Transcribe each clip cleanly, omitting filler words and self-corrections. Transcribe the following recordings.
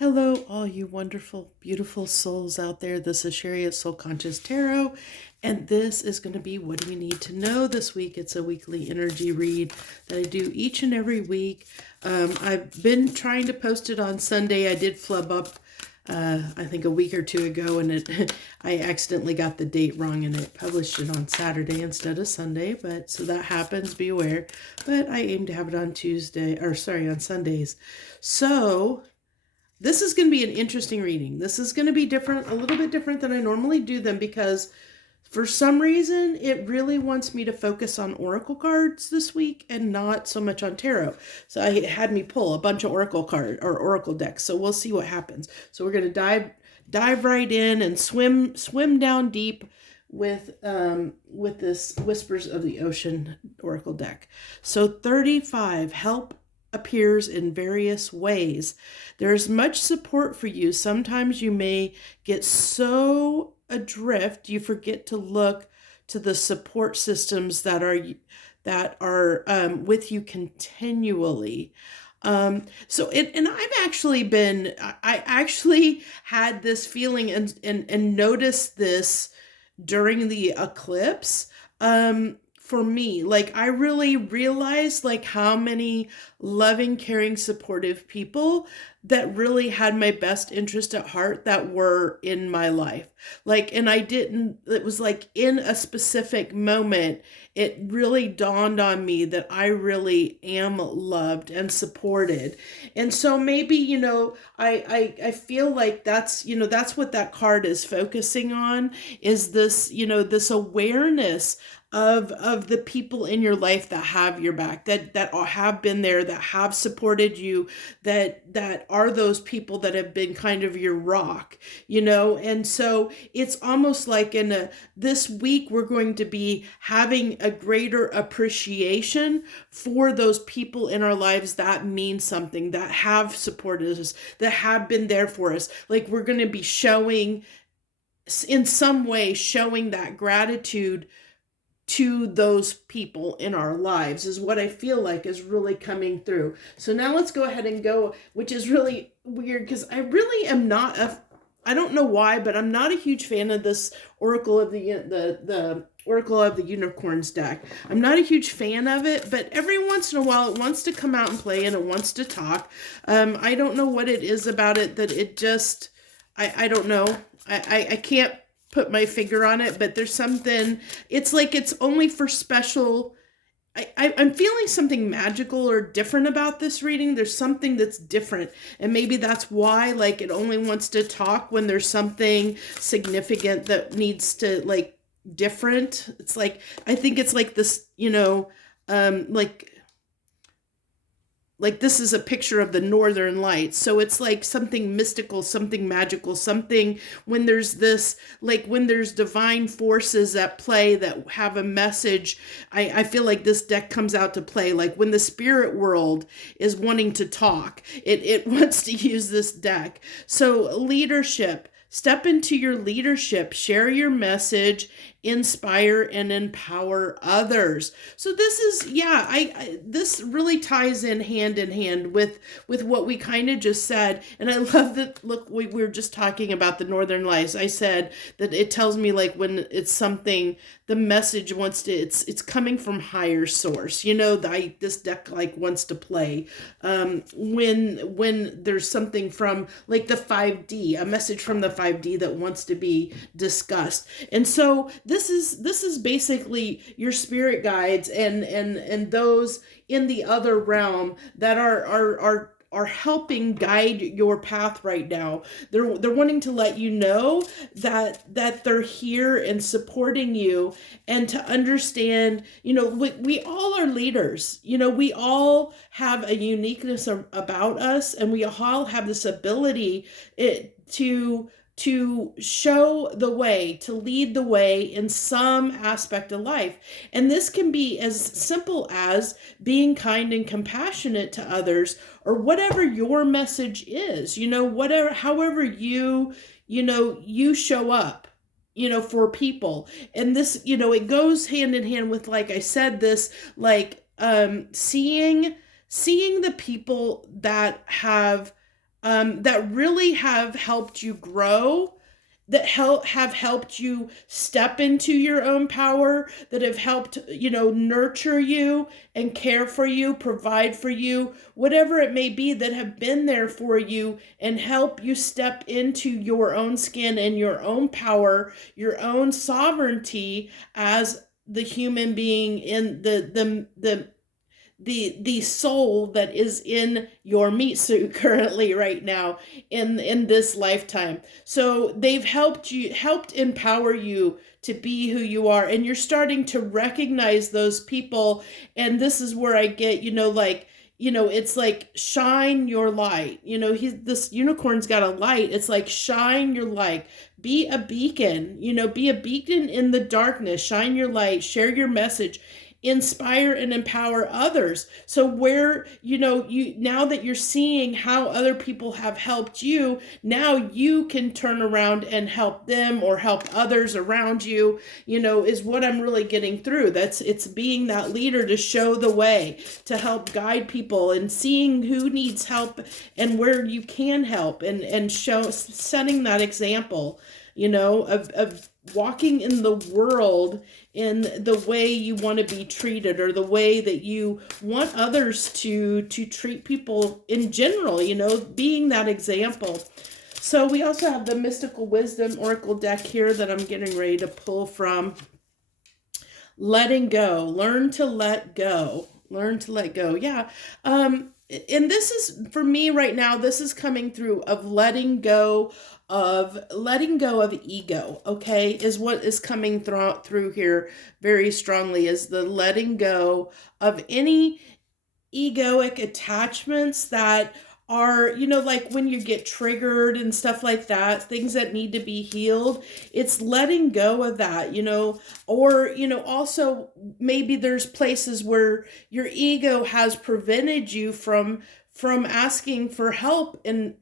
Hello, all you wonderful, beautiful souls out there. This is Sherry at Soul Conscious Tarot, and this is going to be What Do You Need to Know this week. It's a weekly energy read that I do each and every week. I've been trying to post it on Sunday. I did flub up, I think a week or two ago, and I accidentally got the date wrong, and it published it on Saturday instead of Sunday. But so that happens, be aware. But I aim to have it on on Sundays. So this is going to be an interesting reading. This is going to be different, a little bit different than I normally do them, because for some reason it really wants me to focus on oracle cards this week and not so much on tarot. So it had me pull a bunch of oracle card or oracle decks. So we'll see what happens. So we're going to dive right in and swim down deep with this Whispers of the Ocean oracle deck. So 35, help appears in various ways. There's much support for you. Sometimes you may get so adrift you forget to look to the support systems that are with you continually. And I've actually been, I actually had this feeling and noticed this during the eclipse. For me, like, I really realized like how many loving, caring, supportive people that really had my best interest at heart that were in my life. Like, and it was like in a specific moment, it really dawned on me that I really am loved and supported. And so maybe, I feel like that's what that card is focusing on, is this, this awareness of the people in your life that have your back, that have been there, that have supported you, that are those people that have been kind of your rock, and so it's almost like this week we're going to be having a greater appreciation for those people in our lives that mean something, that have supported us, that have been there for us. Like, we're going to be showing, in some way, showing that gratitude to those people in our lives, is what I feel like is really coming through. So now let's go ahead and go, which is really weird because I really am not I don't know why, but I'm not a huge fan of this Oracle of the Oracle of the Unicorns deck. I'm not a huge fan of it, but every once in a while it wants to come out and play and it wants to talk. I don't know what it is about it that it just, I don't know. I can't put my finger on it, but there's something, it's like it's only for special. I'm feeling something magical or different about this reading. There's something that's different, and maybe that's why, like, it only wants to talk when there's something significant that needs to, like, different. It's like, I think it's like this, like this is a picture of the Northern Lights. So it's like something mystical, something magical, something when there's this, like when there's divine forces at play that have a message. I feel like this deck comes out to play. Like when the spirit world is wanting to talk, it wants to use this deck. So leadership. Step into your leadership, share your message, inspire and empower others. So this is, this really ties in hand with what we kind of just said. And I love that, look, we were just talking about the Northern Lights. I said that it tells me, like, when it's something, the message wants to, it's coming from higher source. This deck, like, wants to play when there's something from, like, the 5D, a message from the 5D that wants to be discussed. And so this is basically your spirit guides and those in the other realm that are helping guide your path right now. They're wanting to let you know that they're here and supporting you, and to understand, we all are leaders. We all have a uniqueness about us, and we all have this ability to show the way, to lead the way in some aspect of life. And this can be as simple as being kind and compassionate to others, or whatever your message is, however you show up, for people. And this, it goes hand in hand with, like I said, this, like, seeing the people that have that really have helped you grow, that have helped you step into your own power, that have helped, nurture you and care for you, provide for you, whatever it may be, that have been there for you and help you step into your own skin and your own power, your own sovereignty as the human being in the soul that is in your meat suit currently right now in this lifetime. So they've helped empower you to be who you are, and you're starting to recognize those people. And this is where I get, it's like shine your light. This unicorn's got a light. It's like shine your light. Be a beacon, be a beacon in the darkness. Shine your light, share your message, inspire and empower others. So where, you now that you're seeing how other people have helped you, now you can turn around and help them or help others around you, is what I'm really getting through. It's being that leader to show the way, to help guide people and seeing who needs help and where you can help, and setting that example, of walking in the world in the way you want to be treated, or the way that you want others to treat people in general, being that example. So we also have the Mystical Wisdom Oracle deck here that I'm getting ready to pull from. Letting go. Learn to let go. Learn to let go. Yeah. And this is, for me right now, this is coming through of letting go of ego, okay, is what is coming through here very strongly, is the letting go of any egoic attachments that are, like when you get triggered and stuff like that, things that need to be healed. It's letting go of that, or, also maybe there's places where your ego has prevented you from asking for help, and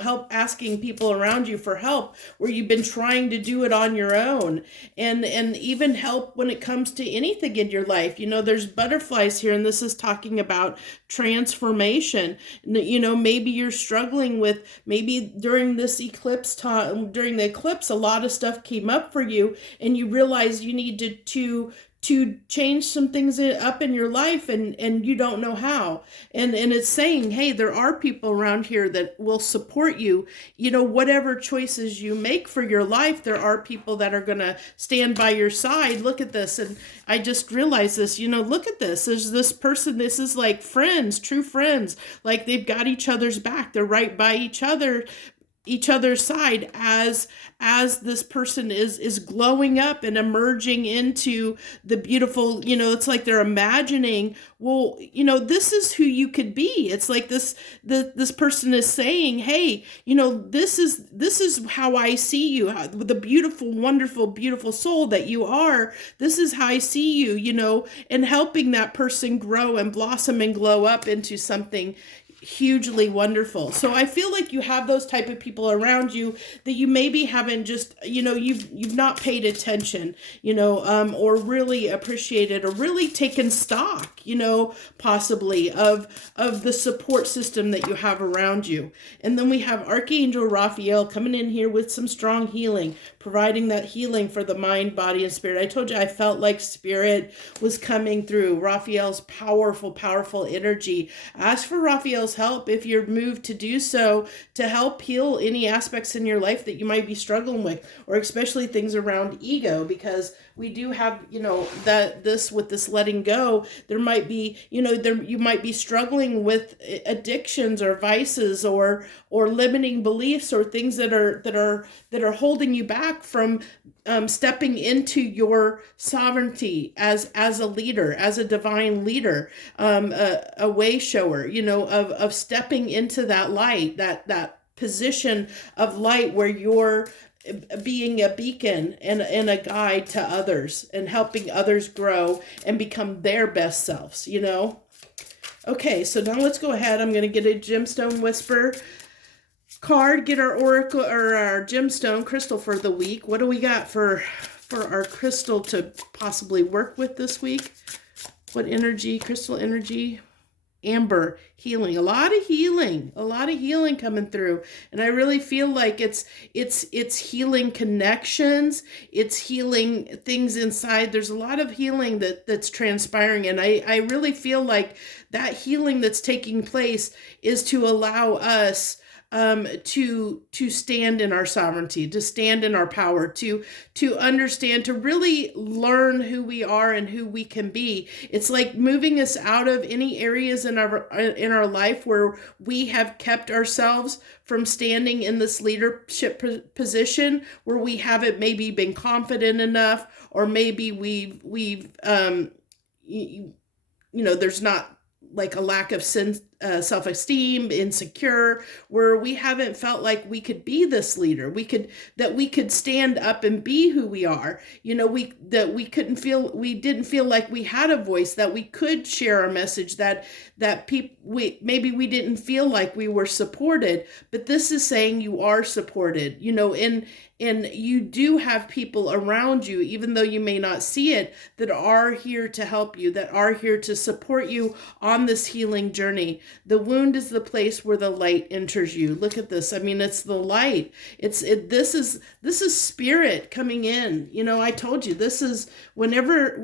help, asking people around you for help, where you've been trying to do it on your own, and even help when it comes to anything in your life. There's butterflies here, and this is talking about transformation. Maybe you're struggling with, maybe during this eclipse time, during the eclipse, a lot of stuff came up for you, and you realize you need to change some things up in your life, and you don't know how. And it's saying, hey, there are people around here that will support you. Whatever choices you make for your life, there are people that are going to stand by your side. Look at this. And I just realized this, look at this. There's this person, this is like friends, true friends. Like they've got each other's back. They're right by each other's side as this person is glowing up and emerging into the beautiful, it's like they're imagining, well, this is who you could be. It's like this person is saying, hey, this is how I see you, the beautiful, wonderful, beautiful soul that you are. This is how I see you, and helping that person grow and blossom and glow up into something hugely wonderful. So I feel like you have those type of people around you that you maybe haven't just, you've not paid attention, or really appreciated, or really taken stock, possibly of the support system that you have around you. And then we have Archangel Raphael coming in here with some strong healing, providing that healing for the mind, body, and spirit. I told you I felt like spirit was coming through. Raphael's powerful, powerful energy. Ask for Raphael's help if you're moved to do so, to help heal any aspects in your life that you might be struggling with, or especially things around ego, because we do have, that with this letting go, there might be, you might be struggling with addictions or vices, or limiting beliefs, or things that are holding you back from stepping into your sovereignty as a leader, as a divine leader, a way shower, of stepping into that light, that position of light where you're being a beacon and a guide to others, and helping others grow and become their best selves, Okay, so now let's go ahead. I'm going to get a Gemstone Whisper card, get our oracle or our gemstone crystal for the week. What do we got for our crystal to possibly work with this week? What energy, crystal energy? Amber, healing, a lot of healing, coming through. And I really feel like it's healing connections, it's healing things inside. There's a lot of healing that's transpiring. And I really feel like that healing that's taking place is to allow us to stand in our sovereignty, to stand in our power, to understand, to really learn who we are and who we can be. It's like moving us out of any areas in our life where we have kept ourselves from standing in this leadership position, where we haven't maybe been confident enough, or maybe we've there's not like a lack of self-esteem, insecure, where we haven't felt like we could be this leader. We could stand up and be who we are. We didn't feel like we had a voice, that we could share our message, that maybe we didn't feel like we were supported. But this is saying you are supported, and you do have people around you, even though you may not see it, that are here to help you, that are here to support you on this healing journey. The wound is the place where the light enters you. Look at this. I mean, it's the light. This is spirit coming in. I told you, this is whenever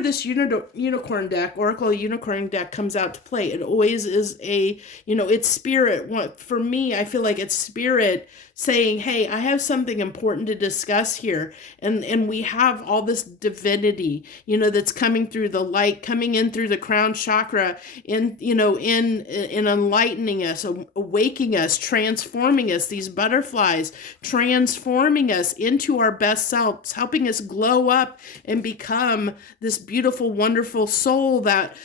this unicorn deck, Oracle Unicorn deck, comes out to play, it always is it's spirit. For me, I feel like it's spirit saying, hey, I have something important to discuss here. And we have all this divinity, that's coming through the light, coming in through the crown chakra, in enlightening us, awakening us, transforming us, these butterflies, transforming us into our best selves, helping us glow up and become this beautiful, wonderful soul that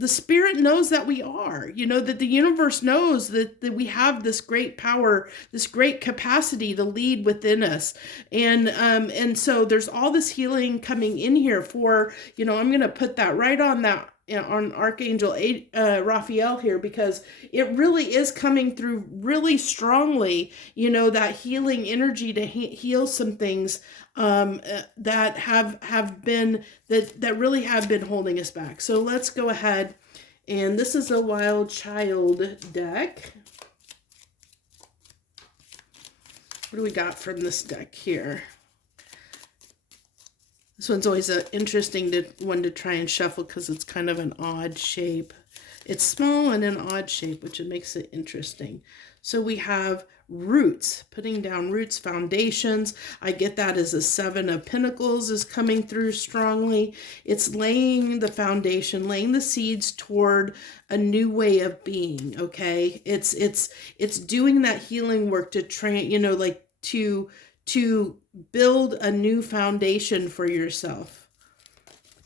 the spirit knows that we are, that the universe knows that we have this great power, this great capacity to lead within us. And so there's all this healing coming in here for, I'm going to put that right on Archangel Raphael here, because it really is coming through really strongly, that healing energy to heal some things that have been that really have been holding us back. So let's go ahead, and this is a Wild Child deck. What do we got from this deck here? This one's always an interesting one to try and shuffle, because it's kind of an odd shape. It's small and an odd shape, which makes it interesting. So we have roots, putting down roots, foundations. I get that as a 7 of Pentacles is coming through strongly. It's laying the foundation, laying the seeds toward a new way of being. Okay, it's doing that healing work to train, to build a new foundation for yourself.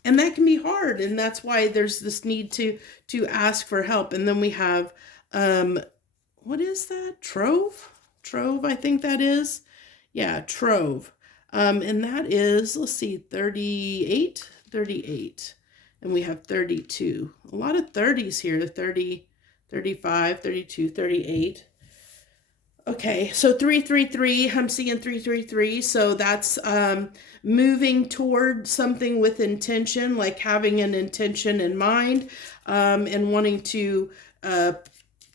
And that can be hard, and that's why there's this need to ask for help. And then we have what is that? Trove, I think that is. Yeah, Trove. And that is, let's see, 38. And we have 32. A lot of 30s here, 30, 35, 32, 38. Okay, so 333, I'm seeing 333. So that's moving toward something with intention, like having an intention in mind, and wanting to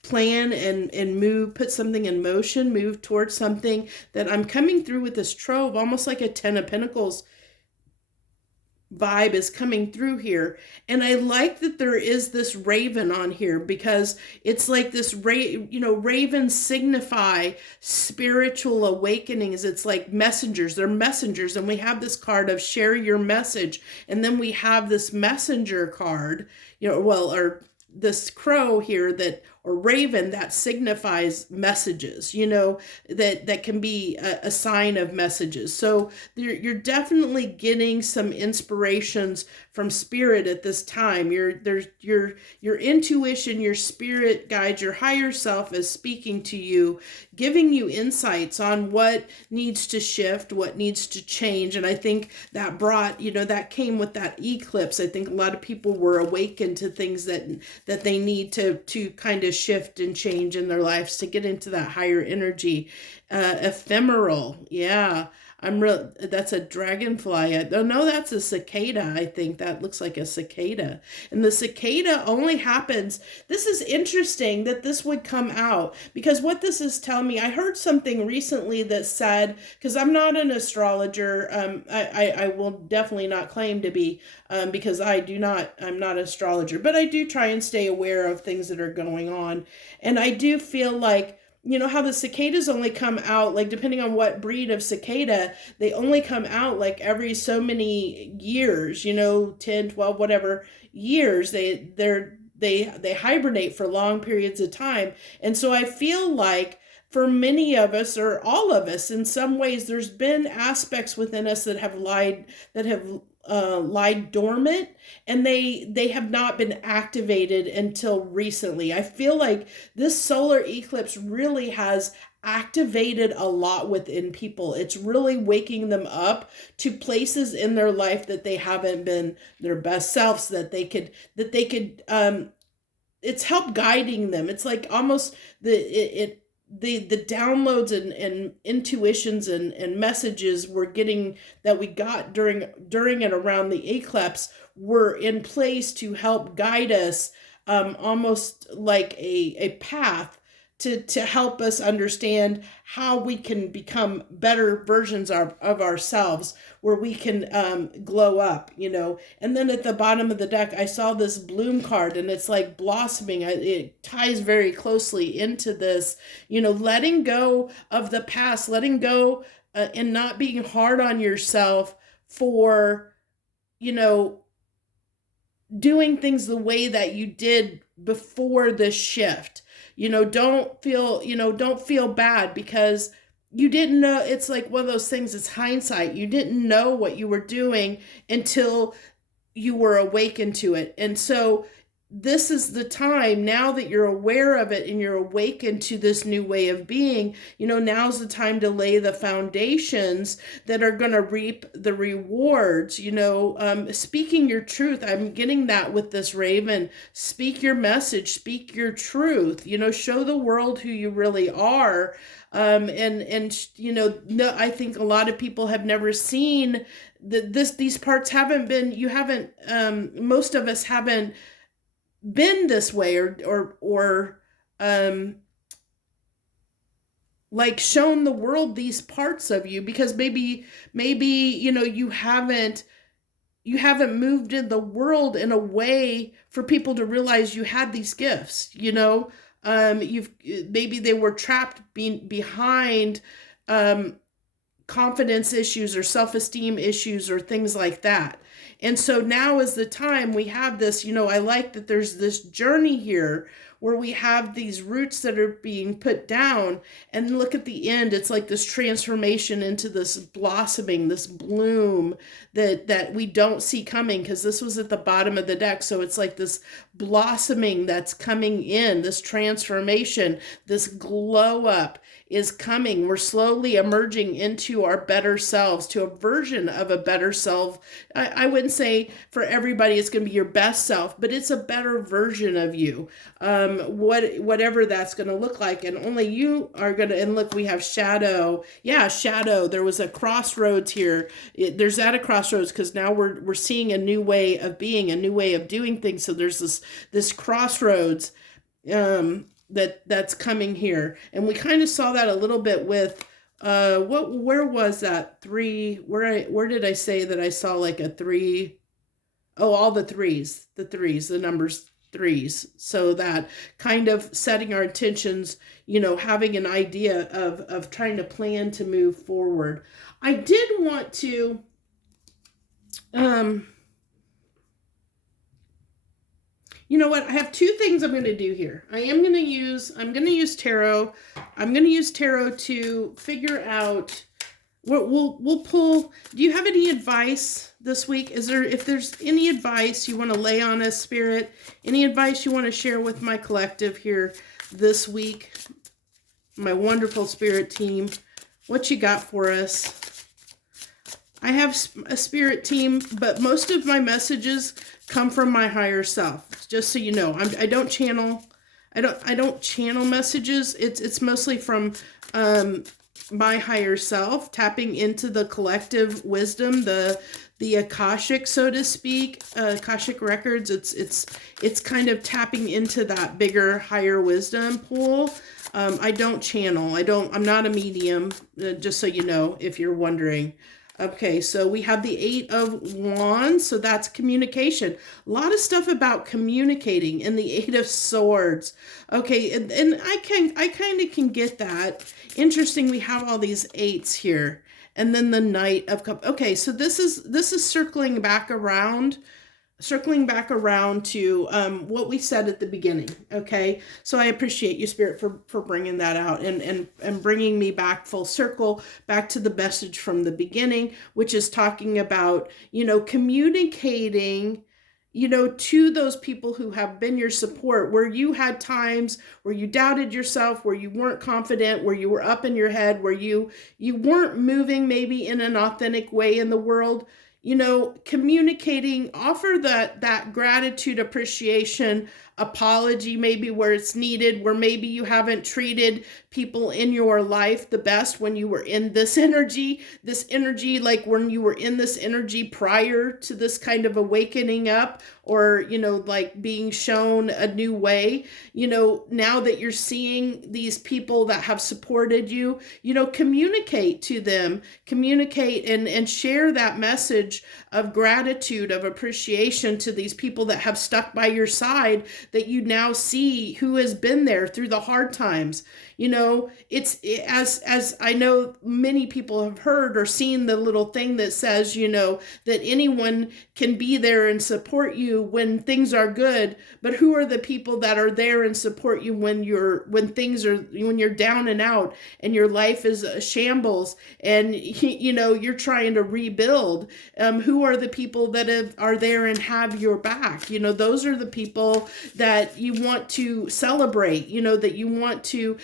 plan and move, put something in motion, move towards something. That I'm coming through with this Trove, almost like a 10 of Pentacles vibe is coming through here. And I like that there is this raven on here, because it's like this ravens signify spiritual awakenings. It's like messengers. They're messengers. And we have this card of share your message. And then we have this messenger card, or this crow here, or raven, that signifies messages, that can be a sign of messages. So you're definitely getting some inspirations from spirit at this time. Your intuition, your spirit guides, your higher self is speaking to you, giving you insights on what needs to shift, what needs to change. And I think that brought, that came with that eclipse. I think a lot of people were awakened to things that they need to kind of shift and change in their lives to get into that higher energy. Ephemeral, yeah. That's a dragonfly. Oh no, that's a cicada. I think that looks like a cicada. And the cicada only happens. This is interesting that this would come out, because what this is telling me, I heard something recently that said, because I'm not an astrologer, I will definitely not claim to be, because I'm not an astrologer, but I do try and stay aware of things that are going on. And I do feel like, you know how the cicadas only come out, like depending on what breed of cicada, they only come out like every so many years, 10, 12, whatever years. They hibernate for long periods of time. And so I feel like for many of us, or all of us in some ways, there's been aspects within us that have lied dormant, and they have not been activated until recently. I feel like this solar eclipse really has activated a lot within people. It's really waking them up to places in their life that they haven't been their best selves, that they could it's helped guiding them. It's like almost the downloads and intuitions and messages we're getting, that we got during and around the eclipse, were in place to help guide us, almost like a path to help us understand how we can become better versions of ourselves, where we can glow up, And then at the bottom of the deck, I saw this bloom card, and it's like blossoming. It ties very closely into this, letting go of the past, letting go, and not being hard on yourself for, doing things the way that you did before the shift. Don't feel bad, because you didn't know. It's like one of those things, it's hindsight. You didn't know what you were doing until you were awakened to it. And so this is the time, now that you're aware of it and you're awakened to this new way of being, now's the time to lay the foundations that are going to reap the rewards. Speaking your truth. I'm getting that with this raven. Speak your message, speak your truth, show the world who you really are. No, I think a lot of people have never seen these parts most of us haven't been this way, or like shown the world these parts of you, because maybe you haven't moved in the world in a way for people to realize you had these gifts. Maybe they were trapped behind confidence issues or self-esteem issues or things like that. And so now is the time we have this, I like that there's this journey here where we have these roots that are being put down, and look at the end. It's like this transformation into this blossoming, this bloom that we don't see coming, because this was at the bottom of the deck. So it's like this blossoming that's coming in, this transformation, this glow up is coming. We're slowly emerging into our better selves, to a version of a better self. I wouldn't say for everybody it's going to be your best self, but it's a better version of you. Whatever that's going to look like, and only you are going to. And look, we have shadow. Yeah, shadow. There was a crossroads here. There's at a crossroads, because now we're seeing a new way of being, a new way of doing things. So there's this crossroads that's coming here, and we kind of saw that a little bit with where was that 3? Where did I say that I saw like a 3? Oh, all the threes, the numbers 3s. So that kind of setting our intentions, having an idea of trying to plan to move forward. I did want to you know what? I have 2 things I'm going to do here. I'm going to use tarot. I'm going to use tarot to figure out. We'll pull. Do you have any advice this week? If there's any advice you want to lay on us, Spirit, any advice you want to share with my collective here this week, my wonderful Spirit team, what you got for us? I have a Spirit team, but most of my messages come from my higher self. Just so you know, I don't channel messages. It's mostly from my higher self, tapping into the collective wisdom, the Akashic, so to speak, Akashic records. It's kind of tapping into that bigger, higher wisdom pool. I don't channel. I'm not a medium, just so you know, if you're wondering. Okay, so we have the Eight of Wands, so that's communication. A lot of stuff about communicating in the Eight of Swords. Okay, and I kind of can get that. Interesting, we have all these eights here. And then the Knight of Cups. Okay, so this is circling back around to what we said at the beginning. Okay, so I appreciate you, Spirit, for bringing that out and bringing me back full circle, back to the message from the beginning, which is talking about, communicating, to those people who have been your support, where you had times where you doubted yourself, where you weren't confident, where you were up in your head, where you weren't moving maybe in an authentic way in the world. Communicating, offer that gratitude, appreciation, apology, maybe where it's needed, where maybe you haven't treated people in your life the best when you were in this energy, like when you were in this energy prior to this kind of awakening up, or, like being shown a new way. Now that you're seeing these people that have supported you, communicate to them, communicate and share that message of gratitude, of appreciation to these people that have stuck by your side, that you now see who has been there through the hard times. It's as I know many people have heard or seen the little thing that says, that anyone can be there and support you when things are good, but who are the people that are there and support you when you're down and out and your life is a shambles and you're trying to rebuild? Who are the people that are there and have your back? Those are the people that you want to celebrate, that you want to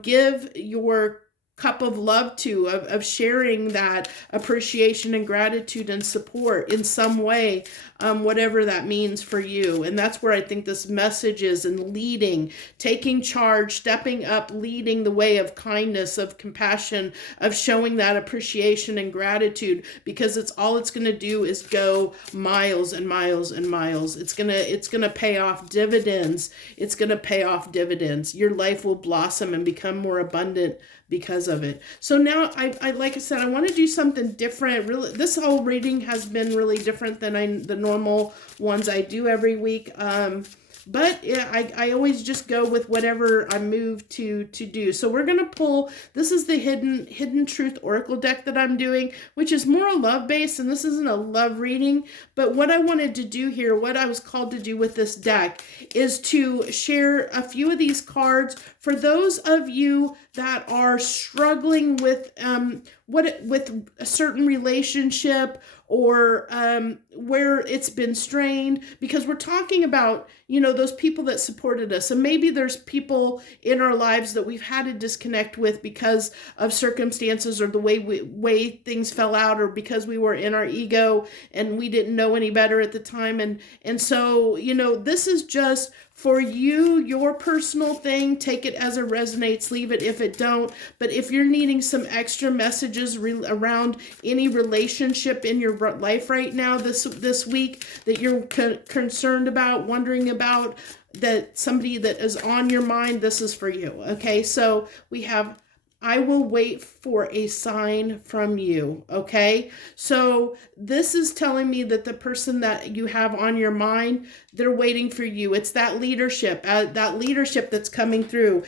give your cup of love to, of sharing that appreciation and gratitude and support in some way, whatever that means for you. And that's where I think this message is, in leading, taking charge, stepping up, leading the way of kindness, of compassion, of showing that appreciation and gratitude, because it's going to do is go miles and miles and miles. It's going to pay off dividends. It's going to pay off dividends. Your life will blossom and become more abundant because of it. So now I like I said, I want to do something different. Really, this whole reading has been really different than the normal ones I do every week. But yeah, I always just go with whatever I'm moved to do. So we're going to pull, this is the Hidden Truth Oracle deck that I'm doing, which is more love-based, and this isn't a love reading. But what I wanted to do here, what I was called to do with this deck, is to share a few of these cards for those of you that are struggling with with a certain relationship, or where it's been strained, because we're talking about, those people that supported us. And maybe there's people in our lives that we've had to disconnect with because of circumstances, or the way things fell out, or because we were in our ego and we didn't know any better at the time. And so, this is just for you, your personal thing. Take it as it resonates, leave it if it don't. But if you're needing some extra messages around any relationship in your life right now this week that you're concerned about, wondering about, that somebody that is on your mind, this is for you. Okay, so we have, I will wait for a sign from you. Okay, so this is telling me that the person that you have on your mind, they're waiting for you. It's that leadership that's coming through.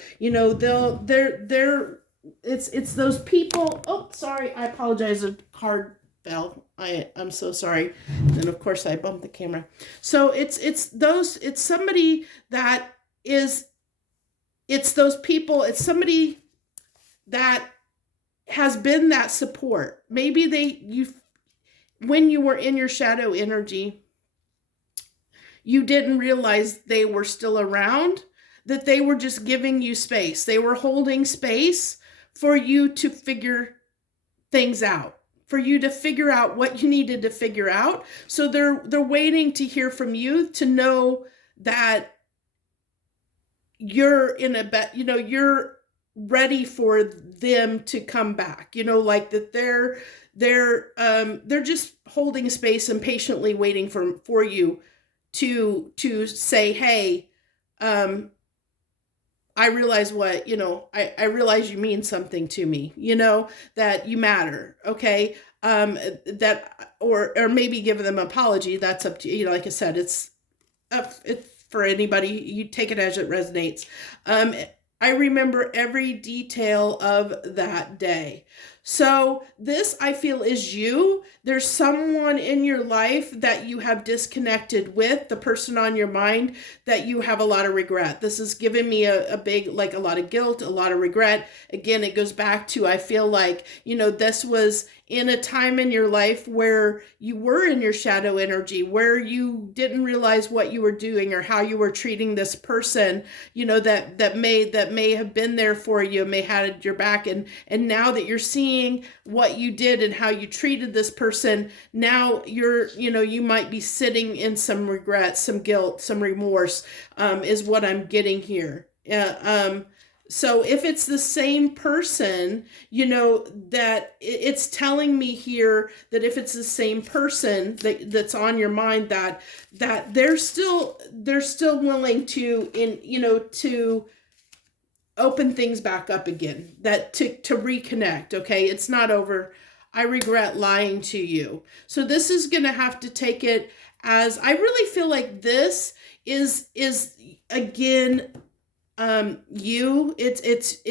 It's those people. Oh, sorry, I apologize. A card fell. I'm so sorry. And of course I bumped the camera. So it's somebody that is. It's those people. It's somebody that has been that support. Maybe when you were in your shadow energy, you didn't realize they were still around, that they were just giving you space. They were holding space for you to figure things out, for you to figure out what you needed to figure out. So they're waiting to hear from you, to know that you're in you're ready for them to come back, like that they're just holding space and patiently waiting for you to say, hey, um I realize I realize you mean something to me, that you matter. Okay. That, or maybe give them an apology. That's up to you. Like I said, it's for anybody. You take it as it resonates. Um, I remember every detail of that day. So this, I feel, is you. There's someone in your life that you have disconnected with, the person on your mind that you have a lot of regret. This is giving me a big, like a lot of guilt, a lot of regret. Again, it goes back to, I feel like, this was in a time in your life where you were in your shadow energy, where you didn't realize what you were doing or how you were treating this person, that may have been there for you, may had your back, and now that you're seeing what you did and how you treated this person, now you might be sitting in some regret, some guilt, some remorse, is what I'm getting here. So if it's the same person, that it's telling me here that if it's the same person that's on your mind, that they're still willing to open things back up again, that to reconnect. Okay, it's not over. I regret lying to you. So this is going to have to take it as, I really feel like this is again,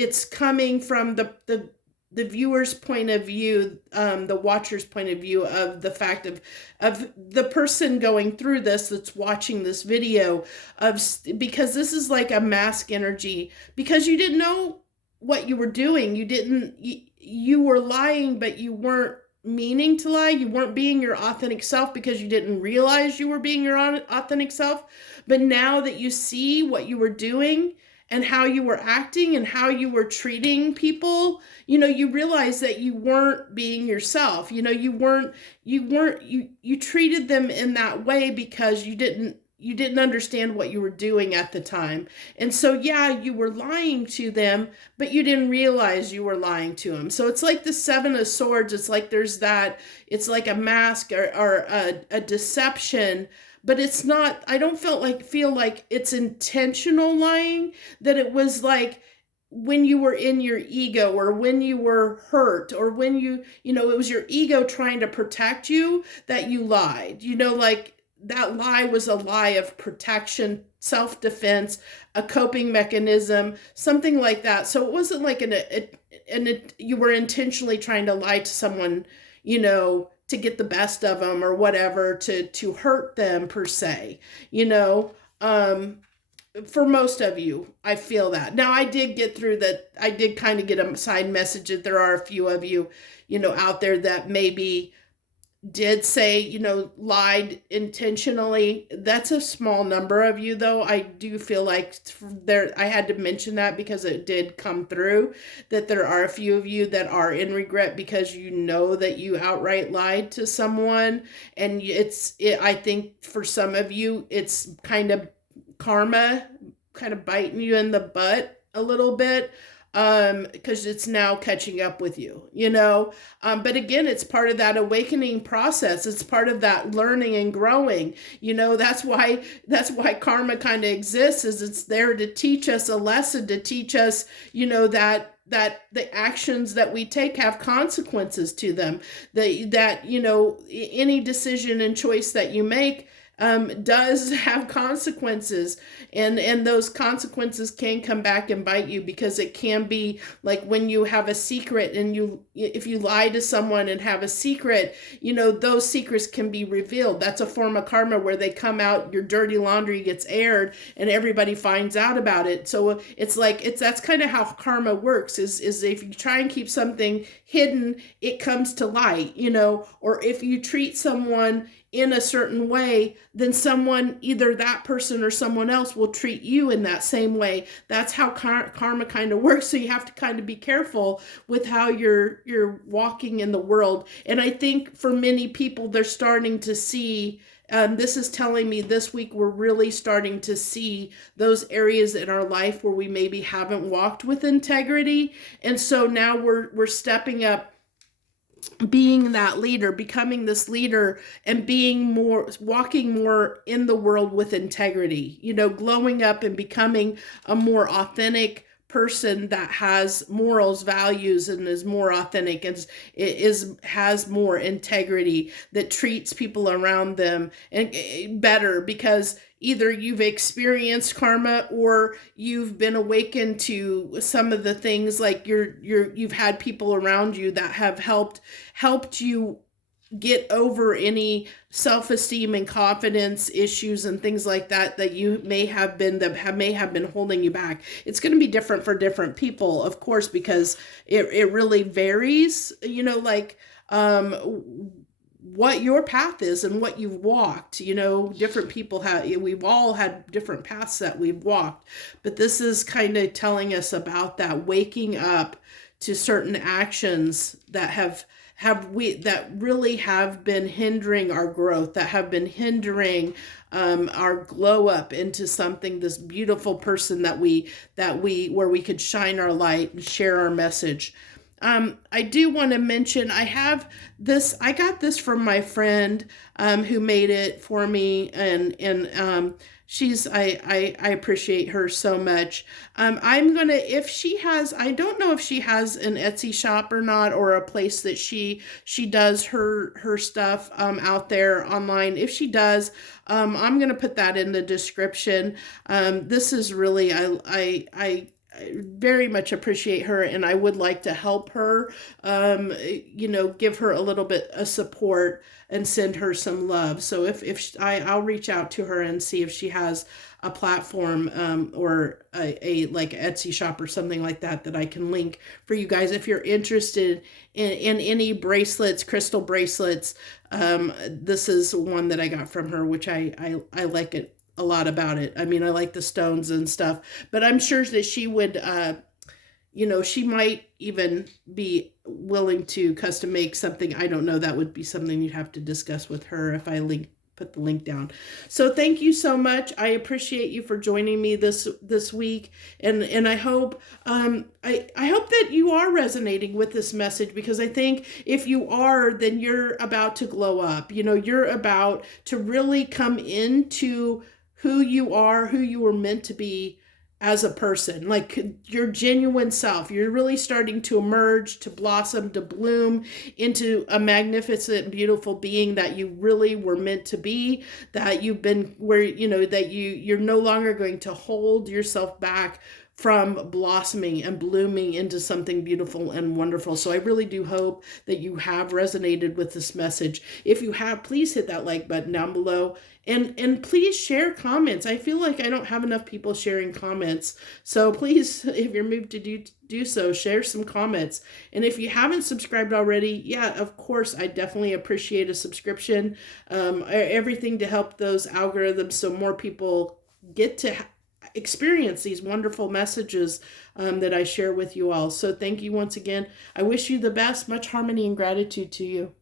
it's coming from the viewer's point of view, the watcher's point of view, of the fact of the person going through this, that's watching this video, because this is like a mask energy, because you didn't know what you were doing. You were lying, but you weren't meaning to lie. You weren't being your authentic self because you didn't realize you were being your authentic self. But now that you see what you were doing and how you were acting and how you were treating people, you realize that you weren't being yourself. You treated them in that way because you didn't understand what you were doing at the time. And so, yeah, you were lying to them, but you didn't realize you were lying to them. So it's like the Seven of Swords. It's like it's like a mask or a deception, but it's not, I don't feel like it's intentional lying, that it was like when you were in your ego, or when you were hurt, or when it was your ego trying to protect you, that you lied. Like that lie was a lie of protection, self-defense, a coping mechanism, something like that. So it wasn't like you were intentionally trying to lie to someone, to get the best of them or whatever, to hurt them per se, for most of you, I feel that. Now, I did get through that. I did kind of get a side message that there are a few of you, out there that maybe did say, lied intentionally. That's a small number of you, though. I do feel like I had to mention that because it did come through, that there are a few of you that are in regret because that you outright lied to someone. And I think for some of you, it's kind of karma, kind of biting you in the butt a little bit, because it's now catching up with you, but again, it's part of that awakening process. It's part of that learning and growing. That's why karma kind of exists, is it's there to teach us a lesson, to teach us, that the actions that we take have consequences to them, that any decision and choice that you make does have consequences, and those consequences can come back and bite you, because it can be like when you have a secret, and if you lie to someone and have a secret, those secrets can be revealed. That's a form of karma, where they come out, your dirty laundry gets aired and everybody finds out about it. So that's kind of how karma works, is if you try and keep something hidden, it comes to light, or if you treat someone in a certain way, then someone, either that person or someone else, will treat you in that same way. That's how karma kind of works. So you have to kind of be careful with how you're walking in the world. And I think for many people, they're starting to see This is telling me this week we're really starting to see those areas in our life where we maybe haven't walked with integrity. And so now we're stepping up, being that leader, becoming this leader, and being more, walking more in the world with integrity, glowing up and becoming a more authentic person that has morals, values, and is more authentic, and has more integrity, that treats people around them and better, because either you've experienced karma or you've been awakened to some of the things, like you've had people around you that have helped you get over any self-esteem and confidence issues and things like that you may have been holding you back. It's going to be different for different people, of course, because it really varies, like what your path is and what you've walked. Different people we've all had different paths that we've walked, but this is kind of telling us about that waking up to certain actions that that really have been hindering our growth, that have been hindering our glow up into something, this beautiful person that we where we could shine our light and share our message. I do want to mention, I got this from my friend who made it for me, and I appreciate her so much. I'm gonna, if she has, I don't know if she has an Etsy shop or not, or a place that she does her stuff out there online. If she does, I'm gonna put that in the description. This is really, I very much appreciate her, and I would like to help her, give her a little bit of support and send her some love. So I'll reach out to her and see if she has a platform or a like Etsy shop or something like that I can link for you guys if you're interested in any bracelets, crystal bracelets. This is one that I got from her, which I like it a lot about it. I mean, I like the stones and stuff, but I'm sure that she would, she might even be willing to custom make something. I don't know. That would be something you'd have to discuss with her if I put the link down. So thank you so much. I appreciate you for joining me this week, and I hope I hope that you are resonating with this message, because I think if you are, then you're about to glow up. You're about to really come into who you are, who you were meant to be as a person, like your genuine self. You're really starting to emerge, to blossom, to bloom into a magnificent, beautiful being that you really were meant to be, that you've been, where, that you're no longer going to hold yourself back from blossoming and blooming into something beautiful and wonderful. So I really do hope that you have resonated with this message. If you have, please hit that like button down below, and please share comments. I feel like I don't have enough people sharing comments. So please, if you're moved to do so, share some comments. And if you haven't subscribed already, yeah, of course, I definitely appreciate a subscription. Everything to help those algorithms so more people get to experience these wonderful messages that I share with you all. So thank you once again. I wish you the best. Much harmony and gratitude to you.